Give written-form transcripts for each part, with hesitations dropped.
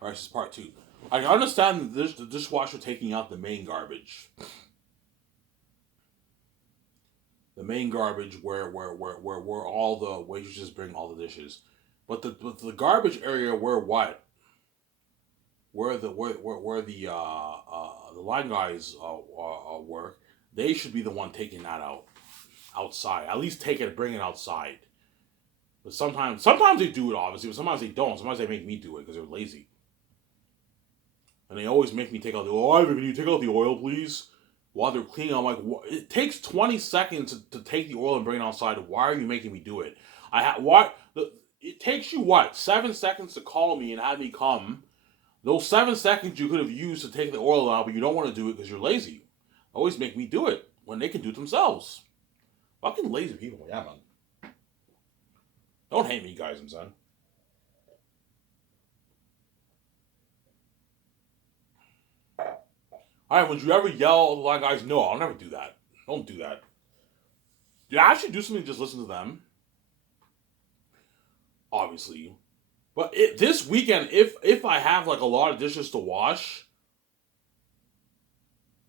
All right, this is part two. I understand the dishwasher taking out the main garbage, where all the waitresses bring all the dishes, but the garbage area where what where the line guys work, they should be the one taking that out outside. At least take it and bring it outside. But sometimes they do it obviously, but sometimes they don't. Sometimes they make me do it because they're lazy, and they always make me take out the oil. Ivan, can you take out the oil, please? While they're cleaning, I'm like, it takes 20 seconds to take the oil and bring it outside. Why are you making me do it? It takes you what 7 seconds to call me and have me come. Those 7 seconds you could have used to take the oil out, but you don't want to do it because you're lazy. Always make me do it when they can do it themselves. Fucking lazy people, yeah, man. Don't hate me, guys. I'm saying. All right, would you ever yell at the line guys? No, I'll never do that. Don't do that. You actually do something, just listen to them. Obviously, but this weekend, if I have like a lot of dishes to wash,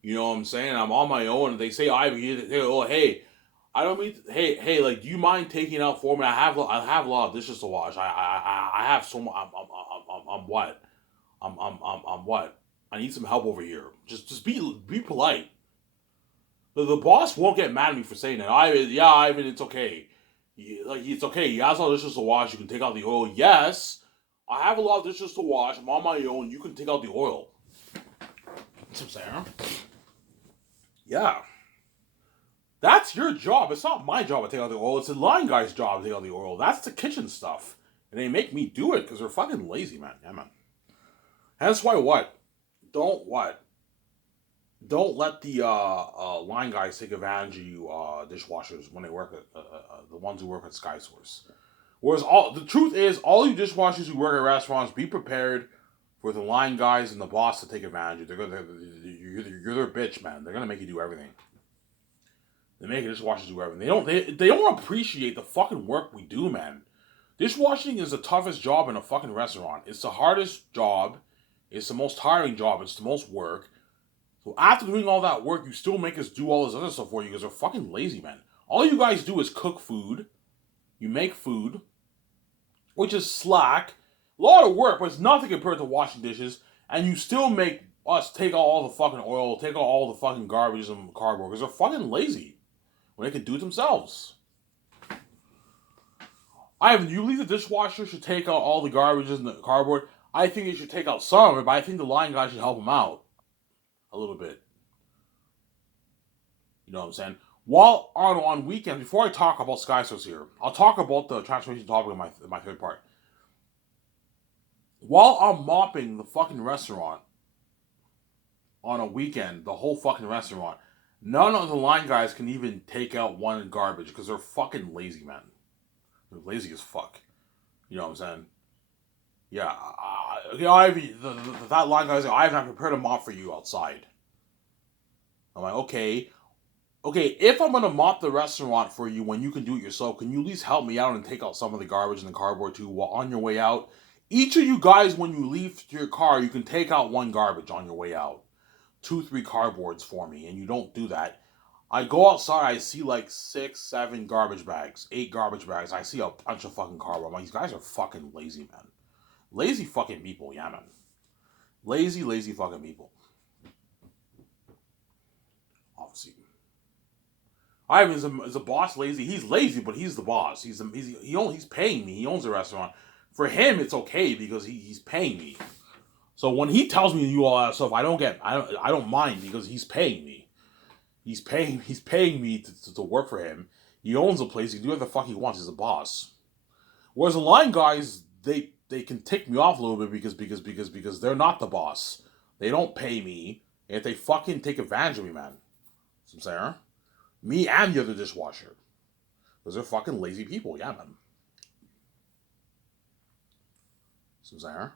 you know what I'm saying? I'm on my own, and they say, "I," they go, "Oh, hey, I don't mean, hey, like, do you mind taking out for me? I have a lot of dishes to wash. I have so much. I'm what? I'm what? I need some help over here. Just be polite. The boss won't get mad at me for saying that. Ivan, it's okay. Like, it's okay. You have all dishes to wash. You can take out the oil. Yes, I have a lot of dishes to wash. I'm on my own. You can take out the oil. That's what I'm saying. Yeah. That's your job. It's not my job to take out the oil. It's the line guy's job to take out the oil. That's the kitchen stuff. And they make me do it because they're fucking lazy, man. Yeah, man. And that's why what? Don't what? Don't let the line guys take advantage of you dishwashers when they work at the ones who work at Sky Source. Whereas all the truth is, all you dishwashers who work at restaurants, be prepared for the line guys and the boss to take advantage of you. You're their bitch, man. They're gonna make you do everything. They make dishwashers do everything. They don't appreciate the fucking work we do, man. Dishwashing is the toughest job in a fucking restaurant. It's the hardest job. It's the most tiring job. It's the most work. So after doing all that work, you still make us do all this other stuff for you because they're fucking lazy, man. All you guys do is cook food. You make food, which is slack. A lot of work, but it's nothing compared to washing dishes. And you still make us take out all the fucking oil, take out all the fucking garbage and cardboard because they're fucking lazy when they can do it themselves. Ivan, you believe the dishwasher should take out all the garbage and the cardboard? I think they should take out some of it, but I think the line guy should help them out a little bit. You know what I'm saying? While on weekends, before I talk about SkySource here, I'll talk about the transformation topic in my third part. While I'm mopping the fucking restaurant on a weekend, the whole fucking restaurant, none of the line guys can even take out one garbage because they're fucking lazy, man. They're lazy as fuck. You know what I'm saying? Yeah, Ivy, that line guy's like, I've prepared a mop for you outside. I'm like, okay, if I'm gonna mop the restaurant for you when you can do it yourself, can you at least help me out and take out some of the garbage and the cardboard too while on your way out? Each of you guys, when you leave your car, you can take out one garbage on your way out. 2, 3 cardboards for me, and you don't do that. I go outside, I see like 6, 7 garbage bags, 8 garbage bags. I see a bunch of fucking cardboard. I'm like, these guys are fucking lazy, man. Lazy fucking people, yeah, man. Lazy fucking people. Obviously. Ivan is a boss lazy. He's lazy, but he's the boss. He's paying me. He owns the restaurant. For him, it's okay because he's paying me. So when he tells me to do all that stuff, I don't mind because he's paying me. He's paying me to work for him. He owns the place. He can do whatever the fuck he wants. He's a boss. Whereas the line guys, they can tick me off a little bit because they're not the boss. They don't pay me. And if they fucking take advantage of me, man. You know what I'm saying? Me and the other dishwasher. Because they're fucking lazy people, yeah, man. You know what I'm saying?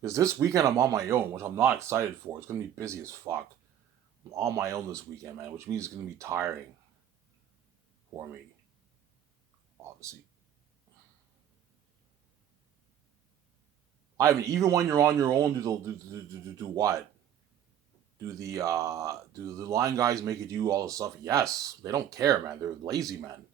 Because this weekend I'm on my own, which I'm not excited for. It's gonna be busy as fuck. I'm on my own this weekend, man, which means it's gonna be tiring for me. Obviously. Ivan, even when you're on your own, do what? Do the line guys make you do all this stuff? Yes, they don't care, man. They're lazy, man.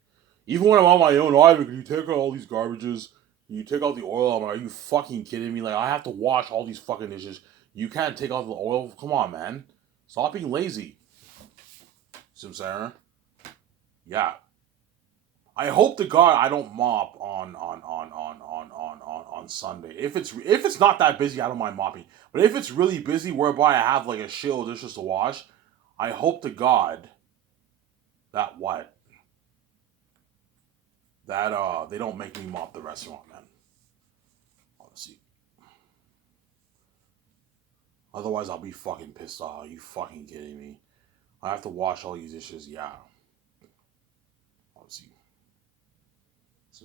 Even when I'm on my own, Ivan, can you take out all these garbages? Can you take out the oil? I'm like, are you fucking kidding me? Like, I have to wash all these fucking dishes. You can't take out the oil? Come on, man. Stop being lazy. See what I'm saying? Yeah. I hope to God I don't mop on Sunday. If it's not that busy, I don't mind mopping. But if it's really busy, whereby I have like a shitload of dishes to wash, I hope to God that what that they don't make me mop the restaurant, man. Honestly, otherwise I'll be fucking pissed off. Are you fucking kidding me? I have to wash all these dishes. Yeah, obviously.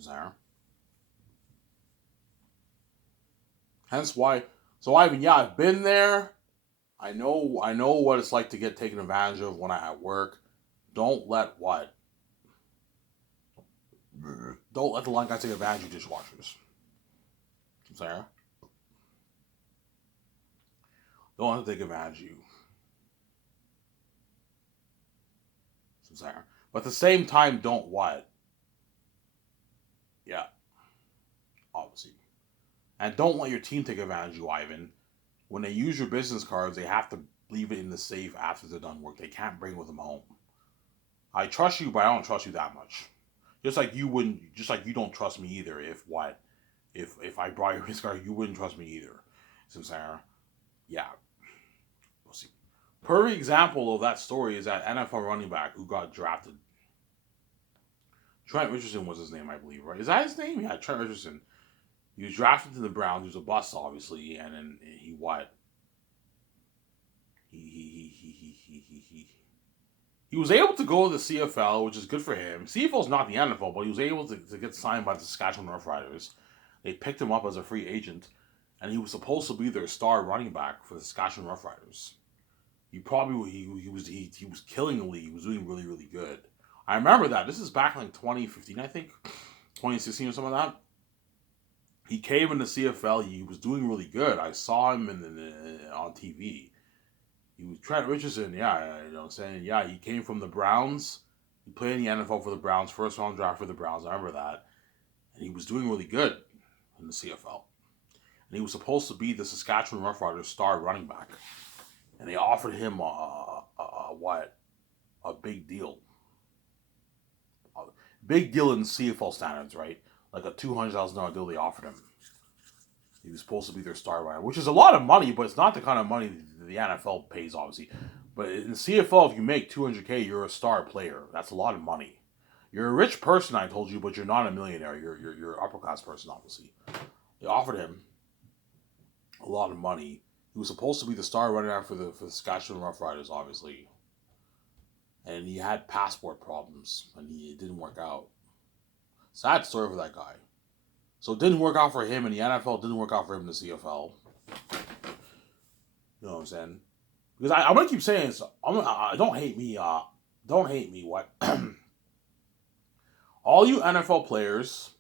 Sarah. Hence why. So Ivan, yeah, I've been there. I know what it's like to get taken advantage of when I'm at work. Don't let what? Don't let the line guys take advantage of dishwashers. Sarah. Don't let them take advantage of you. Sarah. But at the same time, don't what? Yeah, obviously. And don't let your team take advantage of you, Ivan. When they use your business cards, they have to leave it in the safe after they're done work. They can't bring it with them home. I trust you, but I don't trust you that much. Just like you wouldn't, just like you don't trust me either. If what, if I brought your business card, you wouldn't trust me either. So Sarah, yeah, we'll see. Perfect example of that story is that NFL running back who got drafted. Trent Richardson was his name, I believe, right? Is that his name? Yeah, Trent Richardson. He was drafted to the Browns. He was a bust, obviously, and then he what? He was able to go to the CFL, which is good for him. CFL's not the NFL, but he was able to get signed by the Saskatchewan Roughriders. They picked him up as a free agent, and he was supposed to be their star running back for the Saskatchewan Roughriders. He was killing the league. He was doing really, really good. I remember that. This is back in like 2015, I think, 2016 or something like that. He came in the CFL. He was doing really good. I saw him on TV. He was Trent Richardson. Yeah, you know what I'm saying? Yeah, he came from the Browns. He played in the NFL for the Browns. First round draft for the Browns. I remember that. And he was doing really good in the CFL. And he was supposed to be the Saskatchewan Roughriders star running back. And they offered him a big deal. A big deal in CFL standards, right? Like a $200,000 deal they offered him. He was supposed to be their star runner, which is a lot of money, but it's not the kind of money the NFL pays, obviously. But in the CFL, if you make $200K, you're a star player. That's a lot of money. You're a rich person, I told you, but you're not a millionaire. You're an upper class person, obviously. They offered him a lot of money. He was supposed to be the star running back for the Saskatchewan Roughriders, obviously. And he had passport problems, and it didn't work out. Sad story for that guy. So it didn't work out for him in the NFL. It didn't work out for him in the CFL. You know what I'm saying? Because I'm gonna keep saying this. Don't hate me. Don't hate me. What? All you NFL players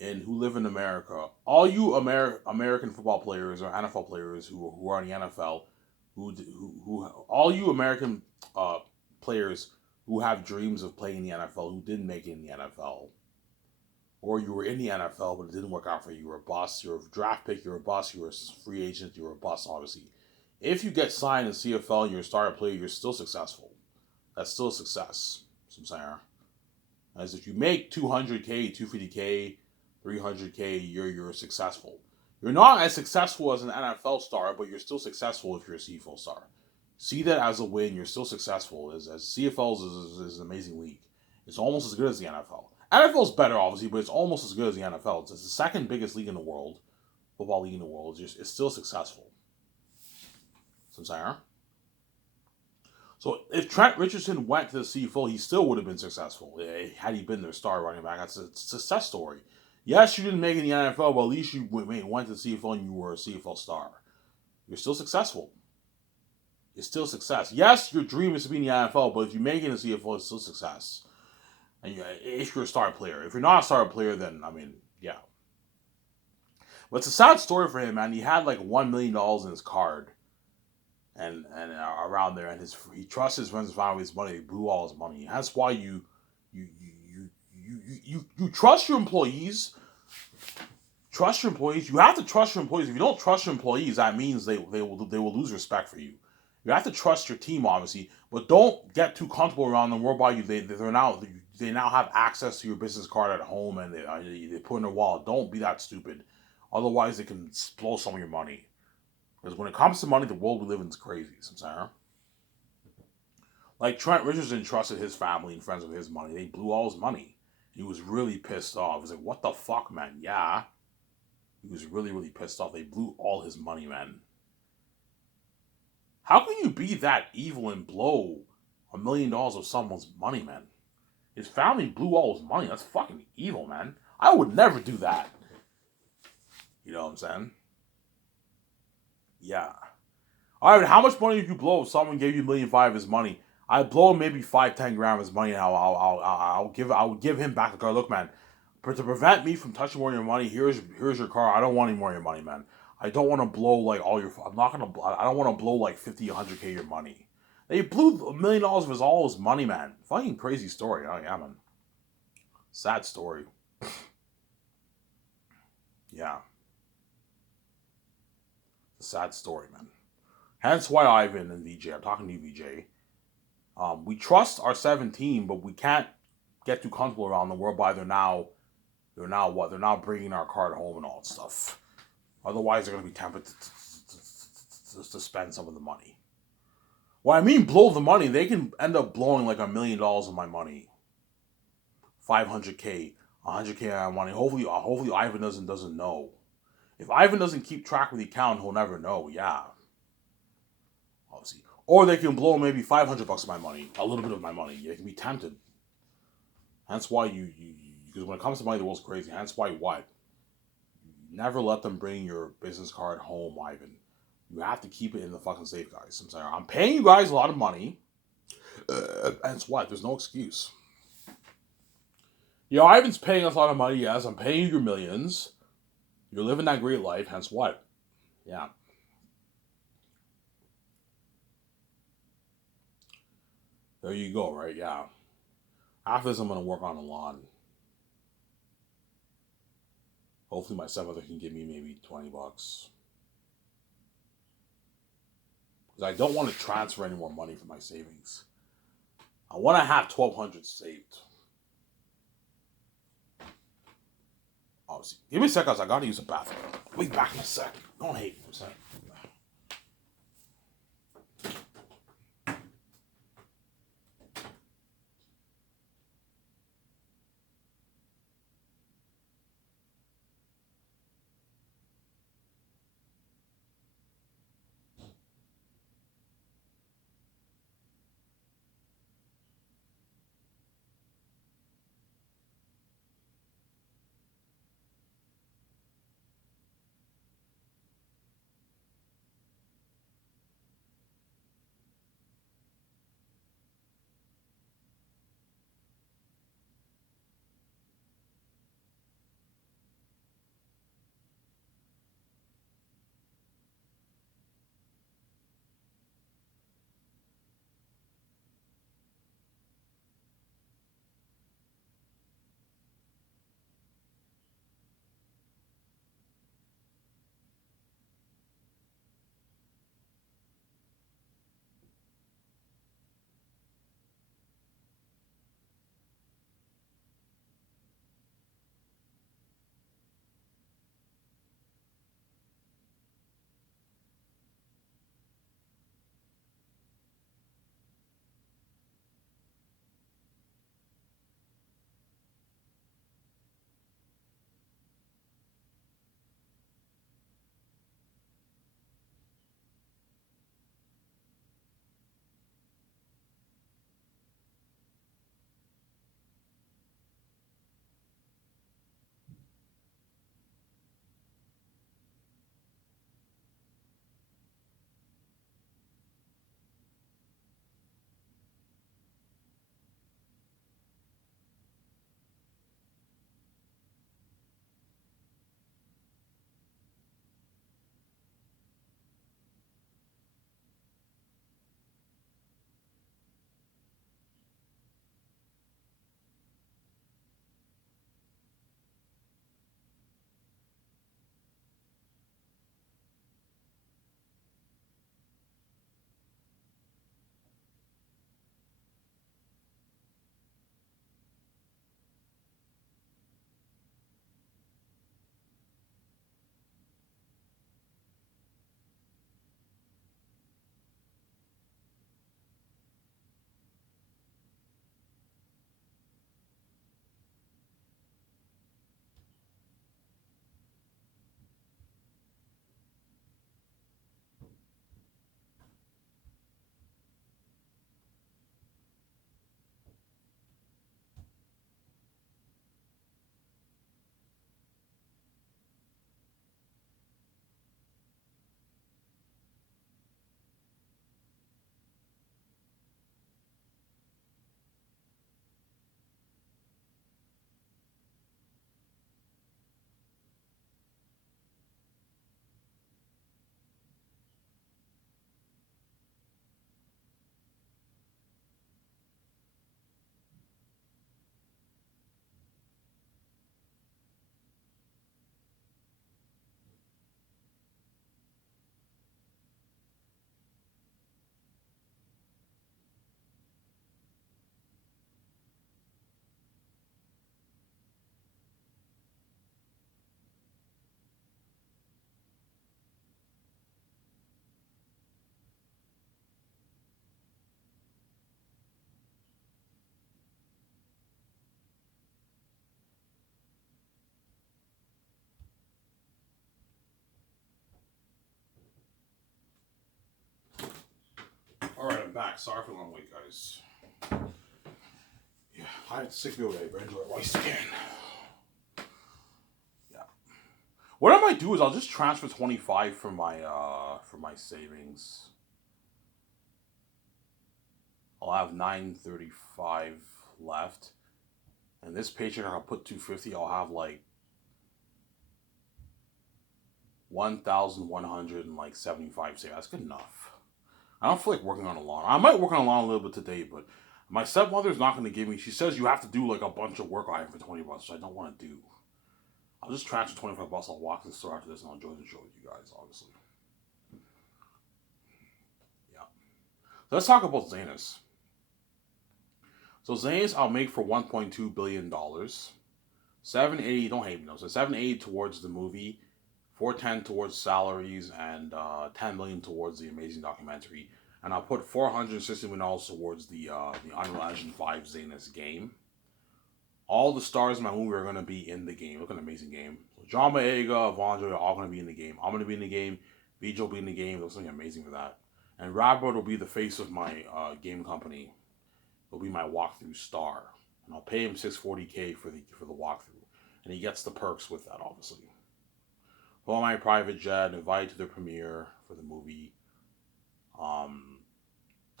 and who live in America, all you American football players or NFL players who are in the NFL, who all you American players who have dreams of playing in the NFL who didn't make it in the NFL, or you were in the NFL but it didn't work out for you. You were a bust. You're a draft pick. You're a bust. You're a free agent. You're a bust. Obviously, if you get signed in CFL and you're a starter player, you're still successful. That's still a success. I'm saying. As if you make 200K, 250K, 300K, you're successful. You're not as successful as an NFL star, but you're still successful if you're a CFL star. See that as a win. You're still successful. As CFL is an amazing league. It's almost as good as the NFL. NFL is better, obviously, but it's almost as good as the NFL. It's the second biggest league in the world, football league in the world. It's still successful. So I'm saying. So if Trent Richardson went to the CFL, he still would have been successful had he been their star running back. That's a success story. Yes, you didn't make it in the NFL, but at least you went to the CFL and you were a CFL star. You're still successful. It's still success. Yes, your dream is to be in the NFL, but if you make it in the CFL, it's still success. And if you're a star player. If you're not a star player, then, I mean, yeah. But it's a sad story for him, man. He had like $1 million in his card, and around there, and he trusts his friends and family with his money. He blew all his money. That's why you you trust your employees. Trust your employees. You have to trust your employees. If you don't trust your employees, that means they will lose respect for you. You have to trust your team, obviously, but don't get too comfortable around them. Whereby they now have access to your business card at home, and they put in their wallet. Don't be that stupid. Otherwise, they can blow some of your money. Because when it comes to money, the world we live in is crazy. Sometimes, like Trent Richardson trusted his family and friends with his money. They blew all his money. He was really pissed off. He was like, "What the fuck, man?" Yeah, he was really, really pissed off. They blew all his money, man. How can you be that evil and blow $1 million of someone's money, man? His family blew all his money. That's fucking evil, man. I would never do that. You know what I'm saying? Yeah. All right, how much money would you blow if someone gave you $1.5 million of his money? I'd blow maybe 5-10 grand of his money, and I would give him back the car. Look, man, to prevent me from touching more of your money, here's your car. I don't want any more of your money, man. I don't want to blow like all your. I'm not gonna. I don't want to blow like 50, 100K of your money. They blew $1 million of all his money, man. Fucking crazy story. Oh yeah, man. Sad story. Yeah, sad story, man. Hence why Ivan and VJ. I'm talking to you, VJ. We trust our 17, but we can't get too comfortable around them. Whereby they're now what? They're now bringing our card home and all that stuff. Otherwise, they're going to be tempted to spend some of the money. What I mean, blow the money. They can end up blowing like $1 million of my money, 500K, 100K of my money. Hopefully, Ivan doesn't know. If Ivan doesn't keep track of the account, he'll never know. Yeah, obviously. Or they can blow maybe $500 of my money, a little bit of my money. They can be tempted. That's why because when it comes to money, the world's crazy. That's why what? Never let them bring your business card home, Ivan. You have to keep it in the fucking safe, guys. I'm sorry. I'm paying you guys a lot of money. And it's what? There's no excuse. Ivan's paying us a lot of money, yes. I'm paying you your millions. You're living that great life, hence what? Yeah. There you go, right? Yeah. After this, I'm going to work on the lawn. Hopefully my stepmother can give me maybe $20. Because I don't want to transfer any more money from my savings. I want to have $1,200 saved. Obviously. Give me a sec, guys. I got to use the bathroom. I'll be back in a sec. Don't hate me for a sec. back. Sorry for the long wait, guys. Yeah, I had a sick meal day, but enjoy it while you can. Yeah. What I might do is I'll just transfer 25 from my savings. I'll have 935 left. And this paycheck I'll put 250, I'll have like 1,175 savings. That's good enough. I don't feel like working on a lawn. I might work on a lawn a little bit today, but my stepmother's not going to give me. She says you have to do like a bunch of work on it for $20, which I don't want to do. I'll just transfer $25. I'll walk to the store after this and I'll enjoy the show with you guys, obviously. Yeah. So let's talk about Zanus. So Zanus I'll make for $1.2 billion. 780, don't hate me though. So 780 towards the movie, 410 towards salaries, and 10 million towards the amazing documentary. And I'll put $460 million towards the Unreal Engine 5 Zanus game. All the stars in my movie are going to be in the game. Look at an amazing game. So John Boyega, Vaughn Joy are all going to be in the game. I'm going to be in the game. Vijay will be in the game. There's something amazing for that. And Robert will be the face of my game company. He'll be my walkthrough star. And I'll pay him $640K for the walkthrough. And he gets the perks with that, obviously. Fly my private jet, invite to the premiere for the movie.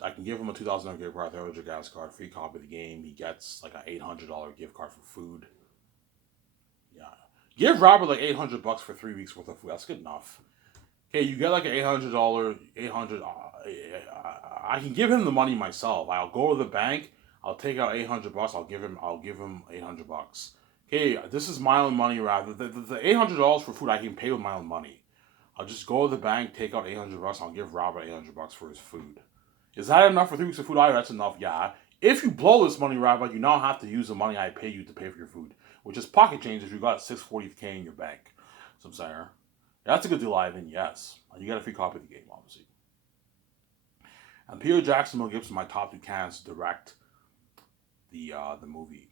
I can give him a $2,000 gift card, $300 gas card, free copy of the game. He gets like an $800 gift card for food. Yeah, give Robert like $800 for 3 weeks worth of food. That's good enough. Okay, you get like an $800. I can give him the money myself. I'll go to the bank. I'll take out $800. I'll give him $800. Okay, this is my own money rather. The $800 for food I can pay with my own money. I'll just go to the bank, take out $800. I'll give Robert $800 for his food. Is that enough for 3 weeks of food? That's enough, yeah. If you blow this money, Robert, you now have to use the money I pay you to pay for your food, which is pocket change if you got $640K in your bank. So I'm saying, yeah, that's a good deal, Ivan. Yes, you get a free copy of the game, obviously. And Peter Jackson, Mel Gibson, my top two candidates to direct the movie.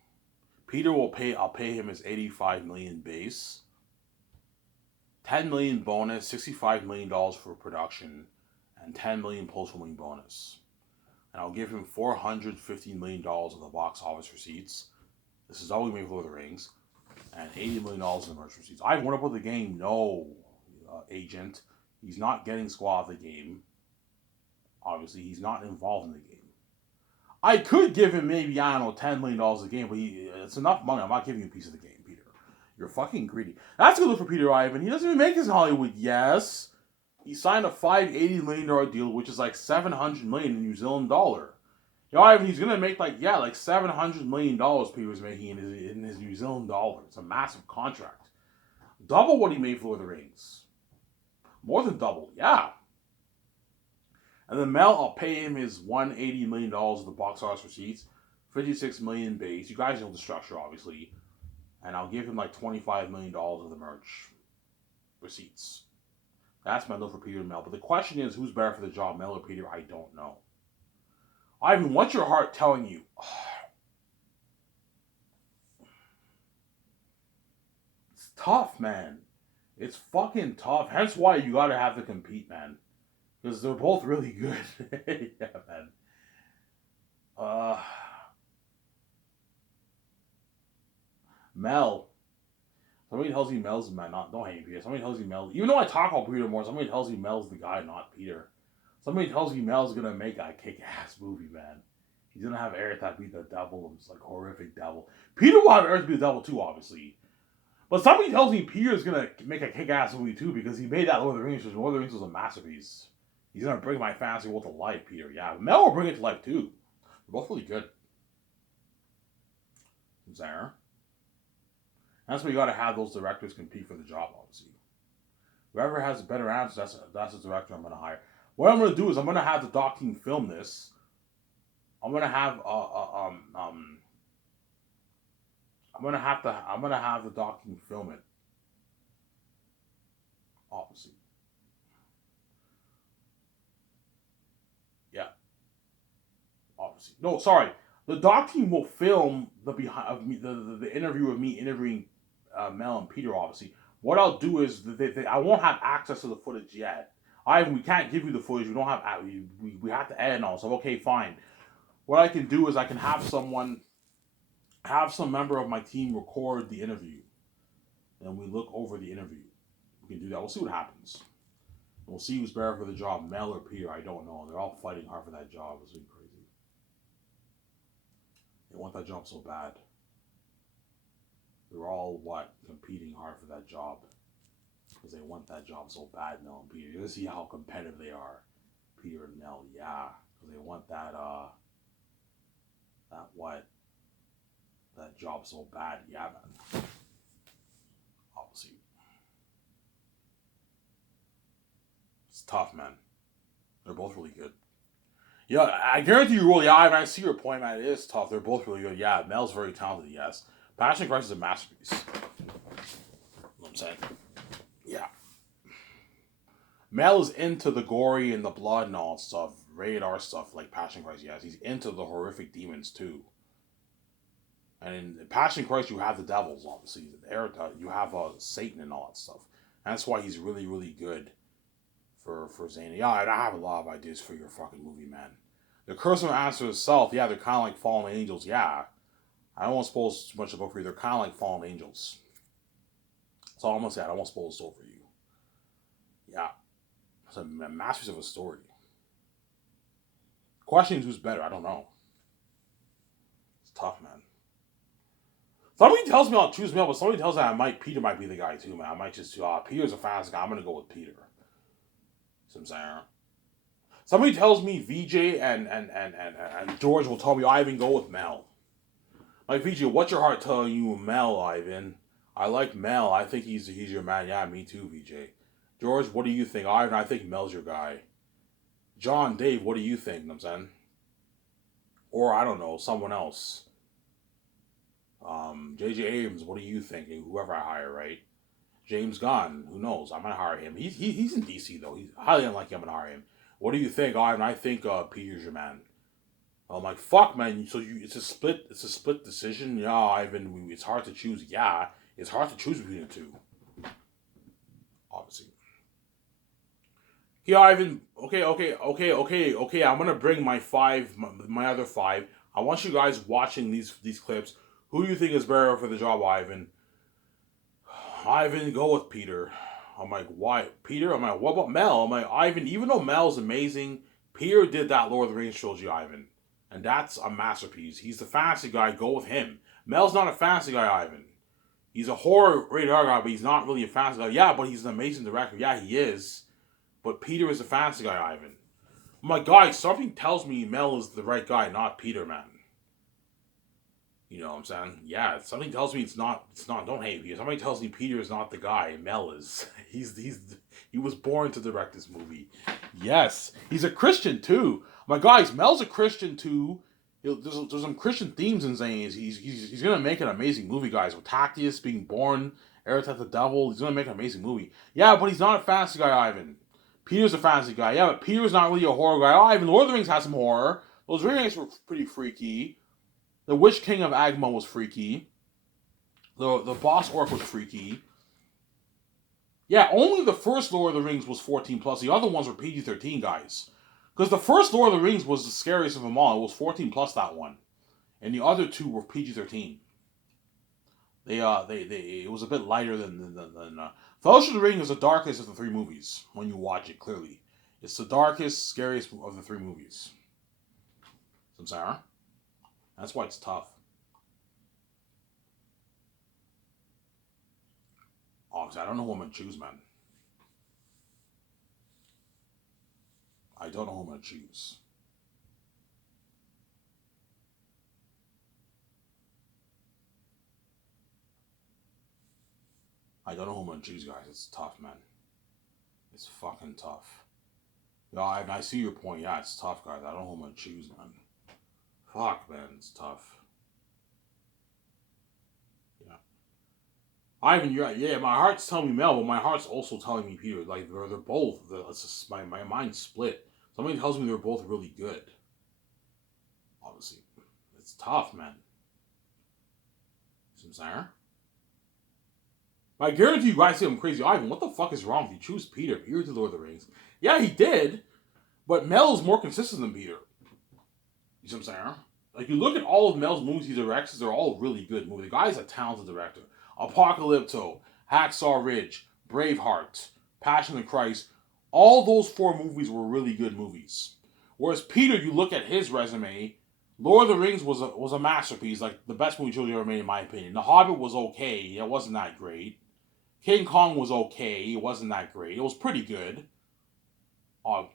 Peter I'll pay him his $85 million base, $10 million bonus, $65 million for production, and $10 million post-filming bonus. And I'll give him $450 million of the box office receipts. This is all we made for Lord of the Rings. And $80 million in merch receipts. I went up with the game. No, agent. He's not getting squad of the game. Obviously, he's not involved in the game. I could give him maybe, I don't know, $10 million a game, but it's enough money. I'm not giving you a piece of the game, Peter. You're fucking greedy. That's a good look for Peter Ivan. He doesn't even make his Hollywood. Yes. He signed a $580 million deal, which is like $700 million in New Zealand dollar. You know, Ivan, he's going to make like $700 million Peter's making in his New Zealand dollar. It's a massive contract. Double what he made for Lord of the Rings. More than double, yeah. And then Mel, I'll pay him his $180 million of the box office receipts, $56 million base. You guys know the structure, obviously. And I'll give him like $25 million of the merch receipts. That's my look for Peter and Mel. But the question is, who's better for the job, Mel or Peter? I don't know. Ivan, what's your heart telling you? It's tough, man. It's fucking tough. Hence why you gotta have to compete, man. Because they're both really good. Yeah, man. Mel. Somebody tells me Mel's the man. Don't hate Peter. Somebody tells me Mel. Even though I talk about Peter more, somebody tells me Mel's the guy, not Peter. Somebody tells me Mel's gonna make a kick-ass movie, man. He's gonna have Erethat beat the devil. It's like horrific devil. Peter will have Erethat beat the devil too, obviously. But somebody tells me Peter's gonna make a kick-ass movie too because he made that Lord of the Rings. Because Lord of the Rings was a masterpiece. He's gonna bring my fantasy world to life, Peter. Yeah, Mel will bring it to life too. They're both really good. There. That's why you gotta have those directors compete for the job, obviously. Whoever has a better answer, that's the director I'm gonna hire. What I'm gonna do is I'm gonna have the doc team film this. I'm gonna have I'm gonna have the doc team film it. Obviously. Yeah. Obviously. No, sorry. The doc team will film the interview of me interviewing Mel and Peter, obviously. What I'll do is I won't have access to the footage yet. Ivan, we can't give you the footage. We don't have. We have to edit and all. So okay, fine. What I can do is I can have some member of my team record the interview, and we look over the interview. We can do that. We'll see what happens. We'll see who's better for the job, Mel or Peter. I don't know. They're all fighting hard for that job. It's really crazy. They want that job so bad. They're all competing hard for that job because they want that job so bad. Mel and Peter. You're gonna see how competitive they are. Peter and Mel, yeah, because they want that job so bad. Yeah, man. Obviously, it's tough, man. They're both really good. Yeah, I guarantee you, really. Yeah, I see your point, man. It is tough. They're both really good. Yeah, Mel's very talented. Yes, Passion Christ is a masterpiece. You know what I'm saying? Yeah. Mel is into the gory and the blood and all that stuff, rated R stuff like Passion Christ. Yes, he's into the horrific demons too. And in Passion Christ, you have the devils, obviously. You have Satan and all that stuff. And that's why he's really, really good for Zane. Yeah, I have a lot of ideas for your fucking movie, man. The Curse of Answer itself, yeah, they're kind of like fallen angels. Yeah, I don't want to spoil too much about for you. They're kind of like fallen angels. That's all I'm gonna say. I don't want to spoil the story for you. Yeah, it's a masterpiece of a story. Question is who's better. I don't know. It's tough, man. Somebody tells me I'll choose Mel, but somebody tells me Peter might be the guy too, man. I might just Peter's a fast guy. I'm gonna go with Peter. See what I'm saying? Somebody tells me VJ and George will tell me Ivan go with Mel. Like VJ, what's your heart telling you, Mel, Ivan? I like Mel. I think he's your man. Yeah, me too, VJ. George, what do you think? Ivan, I think Mel's your guy. John, Dave, what do you think? You know what I'm saying? Or I don't know, someone else. J.J. Abrams, what do you think? Whoever I hire, right? James Gunn, who knows? I'm gonna hire him. He's in DC though. He's highly unlikely I'm gonna hire him. What do you think? I think Peter's your man. I'm like, fuck, man. So it's a split decision. Yeah, Ivan. It's hard to choose. Yeah, it's hard to choose between the two. Obviously. Yeah, Ivan. Okay. I'm gonna bring my other five. I want you guys watching these clips. Who do you think is better for the job, Ivan? Ivan, go with Peter. I'm like, why? Peter? I'm like, what about Mel? I'm like, Ivan, even though Mel's amazing, Peter did that Lord of the Rings trilogy, Ivan. And that's a masterpiece. He's the fantasy guy, go with him. Mel's not a fantasy guy, Ivan. He's a horror rated R guy, but he's not really a fantasy guy. Yeah, but he's an amazing director. Yeah, he is. But Peter is a fantasy guy, Ivan. I'm like, guys, something tells me Mel is the right guy, not Peter, man. You know what I'm saying? Yeah, something tells me it's not. Don't hate me. Somebody tells me Peter is not the guy. Mel is. He was born to direct this movie. Yes, he's a Christian too. My guys, Mel's a Christian too. There's some Christian themes in Zane. He's gonna make an amazing movie, guys. With Tactius being born, Ereteth the Devil, he's gonna make an amazing movie. Yeah, but he's not a fantasy guy, Ivan. Peter's a fantasy guy. Yeah, but Peter's not really a horror guy. Oh, Ivan, Lord of the Rings has some horror. Those rings were pretty freaky. The Witch King of Agma was freaky. The boss orc was freaky. Yeah, only the first Lord of the Rings was 14 plus. The other ones were PG-13, guys. Because the first Lord of the Rings was the scariest of them all. It was 14 plus, that one, and the other two were PG-13. It was a bit lighter than Fellowship of the Ring is the darkest of the three movies. When you watch it clearly, it's the darkest, scariest of the three movies. I'm sorry. That's why it's tough. Obviously, I don't know who I'm going to choose, man. I don't know who I'm going to choose. I don't know who I'm going to choose, guys. It's tough, man. It's fucking tough. Yeah, I see your point. Yeah, it's tough, guys. I don't know who I'm going to choose, man. Fuck, man. It's tough. Ivan, you're right. Yeah, my heart's telling me Mel, but my heart's also telling me Peter. Like they're both. It's just, my mind's split. Somebody tells me they're both really good. Obviously, it's tough, man. Some Sarah. I guarantee you guys say I'm crazy. Ivan, what the fuck is wrong with you? Choose Peter. Peter to Lord of the Rings. Yeah, he did, but Mel is more consistent than Peter. You see what I'm saying? Like, you look at all of Mel's movies he directs, they're all really good movies. The guy's a talented director. Apocalypto, Hacksaw Ridge, Braveheart, Passion of the Christ, all those four movies were really good movies. Whereas Peter, you look at his resume, Lord of the Rings was a masterpiece, like the best movie trilogy ever made in my opinion. The Hobbit was okay, it wasn't that great. King Kong was okay, it wasn't that great. It was pretty good.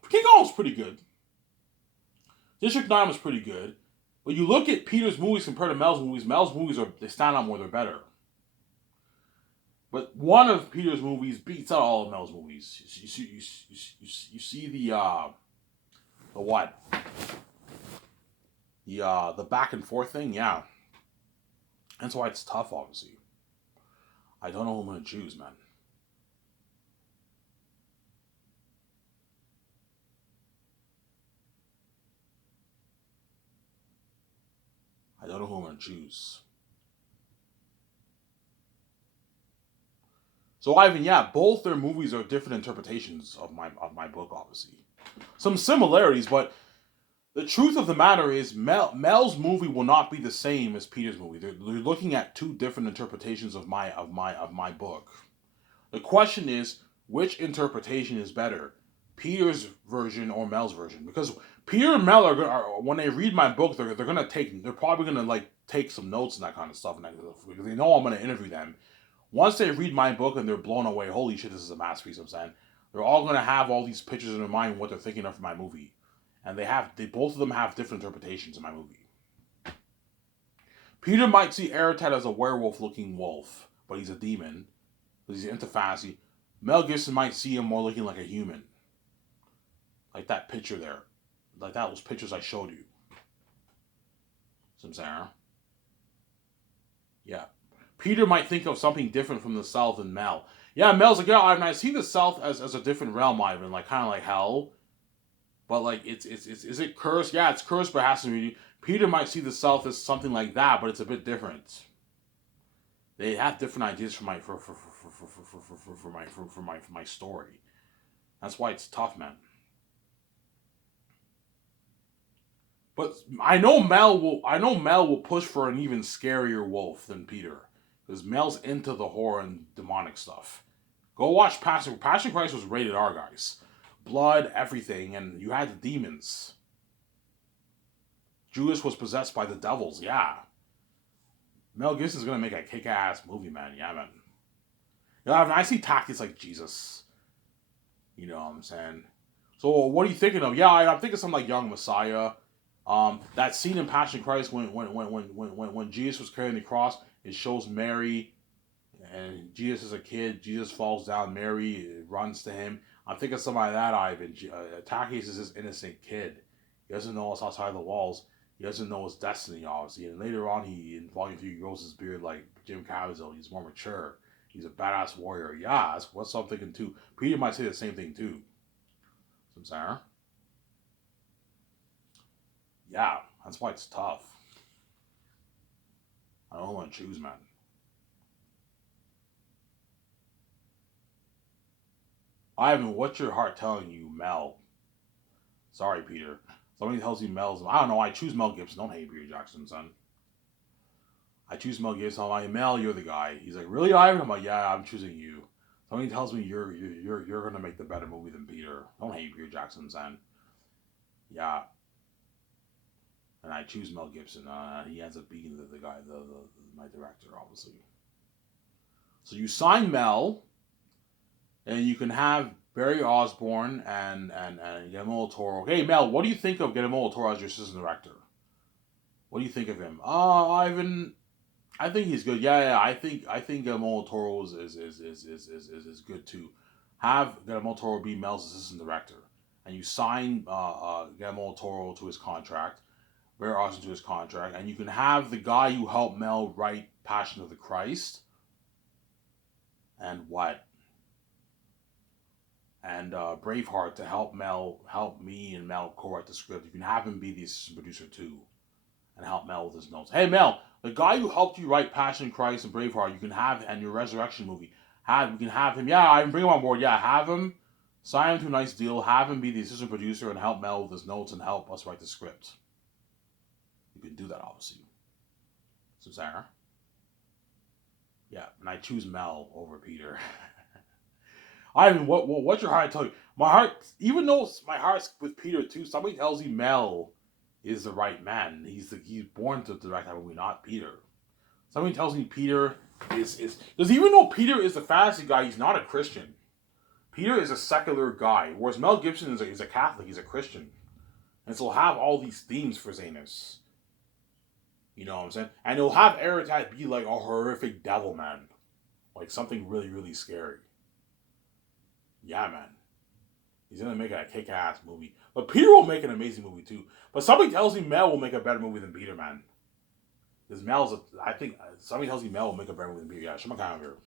King Kong was pretty good. District 9 was pretty good. But you look at Peter's movies compared to Mel's movies they stand out more, they're better. But one of Peter's movies beats out all of Mel's movies. You see the what? The back and forth thing, yeah. That's why it's tough, obviously. I don't know who I'm gonna choose, man. I don't know who I'm gonna choose. So Ivan, yeah, both their movies are different interpretations of my book, obviously. Some similarities, but the truth of the matter is Mel's movie will not be the same as Peter's movie. They're looking at two different interpretations of my book. The question is, which interpretation is better, Peter's version or Mel's version? Because Peter and Mel are when they read my book, they're probably gonna like take some notes and that kind of stuff, and because they know I'm gonna interview them. Once they read my book and they're blown away, holy shit, this is a masterpiece. I'm saying they're all gonna have all these pictures in their mind what they're thinking of for my movie, and they both of them have different interpretations in my movie. Peter might see Aratat as a werewolf-looking wolf, but he's a demon. He's into fantasy. Mel Gibson might see him more looking like a human. Like that picture there. Like those pictures I showed you. Some Sarah. Yeah. Peter might think of something different from the South than Mel. Yeah, Mel's like, yeah, I see the South as a different realm, Ivan, like kind of like hell. But like it's is it cursed? Yeah, it's cursed, but it has to be. Peter might see the South as something like that, but it's a bit different. They have different ideas for my story. That's why it's tough, man. But I know Mel will push for an even scarier wolf than Peter, because Mel's into the horror and demonic stuff. Go watch Passion Christ was rated R, guys. Blood, everything, and you had the demons. Judas was possessed by the devils, yeah. Mel Gibson's gonna make a kick-ass movie, man. Yeah, man. You know, I see tactics like Jesus. You know what I'm saying? So what are you thinking of? Yeah, I'm thinking something like Young Messiah. That scene in Passion Christ when Jesus was carrying the cross, it shows Mary, and Jesus is a kid. Jesus falls down. Mary runs to him. I'm thinking something like that. Ivan Takis is this innocent kid. He doesn't know what's outside the walls. He doesn't know his destiny, obviously. And later on, in Volume 3, he grows his beard like Jim Caviezel. He's more mature. He's a badass warrior. Yeah, that's what I'm thinking too. Peter might say the same thing too. Some Sarah. Yeah, that's why it's tough. I don't want to choose, man. Ivan, what's your heart telling you, Mel? Sorry, Peter. Somebody tells you Mel's. I don't know. I choose Mel Gibson. Don't hate Peter Jackson, son. I choose Mel Gibson. I'm like, Mel, you're the guy. He's like, really, Ivan? I'm like, yeah, I'm choosing you. Somebody tells me you're gonna make the better movie than Peter. Don't hate Peter Jackson, son. Yeah, and I choose Mel Gibson. He ends up being the guy, my director, obviously. So you sign Mel, and you can have Barry Osborne and Guillermo del Toro. Hey Mel, what do you think of Guillermo del Toro as your assistant director? What do you think of him? Ivan, I think he's good. Yeah, I think Guillermo del Toro is good too. Have Guillermo del Toro be Mel's assistant director, and you sign Guillermo del Toro to his contract, Barry Osborne to his contract, and you can have the guy who helped Mel write Passion of the Christ, and what, and Braveheart to help me and Mel co-write the script. You can have him be the assistant producer too, and help Mel with his notes. Hey Mel, the guy who helped you write Passion Christ and Braveheart, you can have, and your Resurrection movie, We can have him. Yeah, I can bring him on board. Yeah, have him sign him to a nice deal. Have him be the assistant producer and help Mel with his notes and help us write the script. You can do that, obviously. So Sarah. Yeah, and I choose Mel over Peter. I mean, what's your heart tell you? My heart, even though my heart's with Peter too, somebody tells me Mel is the right man. He's born to direct that movie, not Peter. Somebody tells me Peter is because even though Peter is the fantasy guy, he's not a Christian. Peter is a secular guy, whereas Mel Gibson is a Catholic. He's a Christian, and so he'll have all these themes for Zanus. You know what I'm saying? And he'll have Eretat be like a horrific devil man, like something really really scary. Yeah, man. He's gonna make a kick-ass movie. But Peter will make an amazing movie too. But somebody tells me Mel will make a better movie than Peter, man. Because I think somebody tells me Mel will make a better movie than Peter. Yeah, show my comment here.